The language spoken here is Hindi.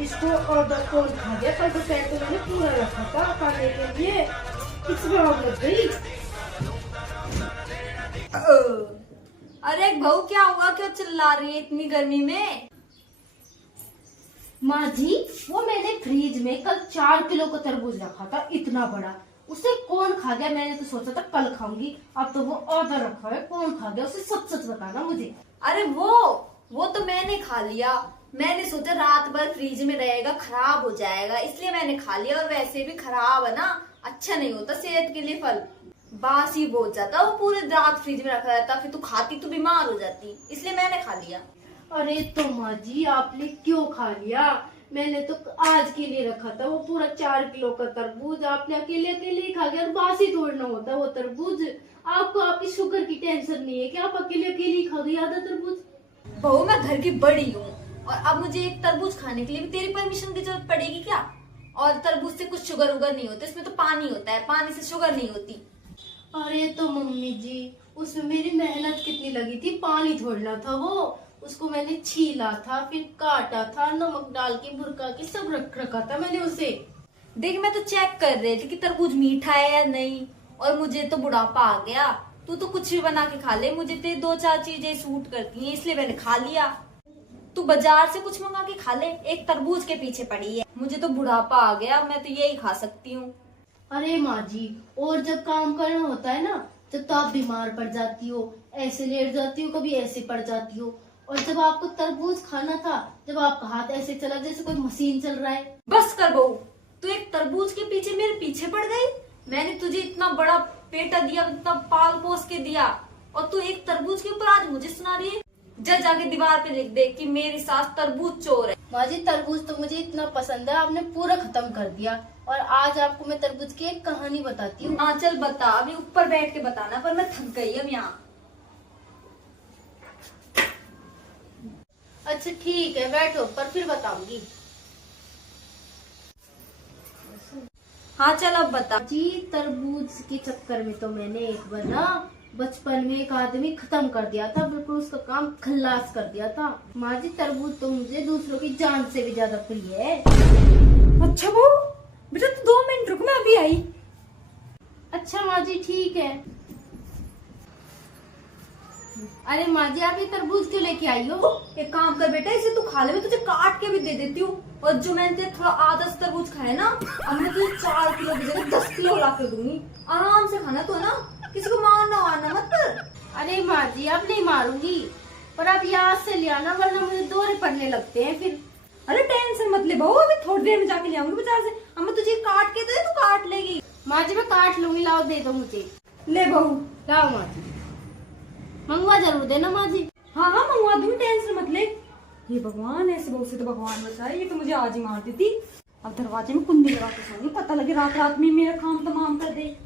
इसको ऑर्डर कौन खा गया? कल दोपहर को मैंने पूरा रखा था खाने के लिए, इसमें आग लग गई। अरे बहू क्या हुआ, क्यों चिल्ला रही है इतनी गर्मी में? माँ जी, वो मैंने फ्रिज में कल 4 किलो का तरबूज रखा था, इतना बड़ा, उसे कौन खा गया? मैंने तो सोचा था कल खाऊंगी, अब तो वो आधा रखा है, कौन खा गया उसे? सच सच बताना मुझे। अरे वो तो मैंने खा लिया। मैंने सोचा रात भर फ्रिज में रहेगा, खराब हो जाएगा, इसलिए मैंने खा लिया। और वैसे भी खराब है ना, अच्छा नहीं होता सेहत के लिए फल, बासी बहुत जाता। वो पूरी रात फ्रिज में रखा रहता, फिर तू खाती तो बीमार हो जाती, इसलिए मैंने खा लिया। अरे तो माँ जी, आपने क्यों खा लिया? मैंने तो आज के लिए रखा था वो पूरा 4 किलो का तरबूज, आपने अकेले अकेले ही खा गया। और बासी तोड़ना होता वो तरबूज। आपको आपकी शुगर की टेंशन नहीं है कि आप अकेले अकेले ही खा गई आधा तरबूज? बहू मैं घर की बड़ी हूँ, और अब मुझे एक तरबूज खाने के लिए भी तेरी परमिशन की जरूरत पड़ेगी क्या? और तरबूज से कुछ शुगर उगर नहीं होता, इसमें तो पानी होता है, पानी से शुगर नहीं होती। अरे तो मम्मी जी, उसमें मेरी मेहनत कितनी लगी थी, पानी छोड़ना था वो, उसको मैंने छीला था, फिर काटा था, नमक डाल के भुरका के सब रख रखा था मैंने उसे। देख मैं तो चेक कर रही थी कि तरबूज मीठा है या नहीं, और मुझे तो बुढ़ापा आ गया। तू तो कुछ भी बना के खा ले, मुझे तो 2-4 चीजें सूट करती हैं, इसलिए मैंने खा लिया। तू बाजार से कुछ मंगा के खा ले, एक तरबूज के पीछे पड़ी है। मुझे तो बुढ़ापा आ गया, मैं तो यही खा सकती हूँ। अरे माँ जी, और जब काम करना होता है ना, जब तो आप बीमार पड़ जाती हो, ऐसे लेट जाती हो, कभी ऐसे पड़ जाती हो। और जब आपको तरबूज खाना था, जब आपका हाथ ऐसे चला जैसे कोई मशीन चल रहा है। बस कर बहू, तू एक तरबूज के पीछे मेरे पीछे पड़ गई। मैंने तुझे इतना बड़ा पेटा दिया, इतना पाल पोस के दिया, और तू एक तरबूज के ऊपर आज मुझे सुना रही है? जा जाके दीवार पे लिख दे कि मेरी सास तरबूज चोर है। माँ जी, तरबूज तो मुझे इतना पसंद है, आपने पूरा खत्म कर दिया। और आज आपको मैं तरबूज की एक कहानी बताती हूँ। हाँ चल बता, अभी ऊपर बैठ के बताना, पर मैं थक गई अब यहाँ। अच्छा ठीक है, बैठो, पर फिर बताऊंगी। हाँ चल अब बता। जी, तरबूज के चक्कर में तो मैंने एक बार ना बचपन में एक आदमी खत्म कर दिया था, बिल्कुल उसका काम खल्लास कर दिया था। माँ जी, तरबूज तो मुझे दूसरों की जान से भी ज्यादा प्रिय है। अच्छा बहू, बेटा तू 2 मिनट रुक, मैं अभी आई। अच्छा माँ जी, ठीक है। अरे माँ जी, आप ये तरबूज क्यों लेके आई हो? एक काम कर बेटा, इसे तू खा ले, मैं तुझे काट के भी दे देती हूँ। और जो मैंने तेरे थोड़ा आधा तरबूज खाया ना, अब मैं तुझे 4 किलो की जगह 10 किलो ला के दूंगी। आराम से खाना तो है ना, किसी को मारना वारना मत कर। अरे माँ जी, अब नहीं मारूंगी, पर आप याद से ले आना, वरना मुझे दौरे पड़ने लगते हैं फिर। अरे टेंशन मत ले बहू, अभी थोड़ी देर में जाके ले आऊंगी बाजार से। अब मैं तुझे काट के दे, तू काट लेगी। माँ जी, मैं काट लूंगी, लाओ दे दो मुझे। ले बहू। लाओ माँ जी, मंगवा जरूर देना माँ जी। हाँ हाँ मंगवा दूंगी, टेंशन मत ले। ये भगवान, ऐसे बहू से तो भगवान बचाए, ये तो मुझे आज ही मार देती। अब दरवाजे में कुंडी लगा के सोऊंगी, पता लगे रात रात में मेरा काम तमाम कर दे।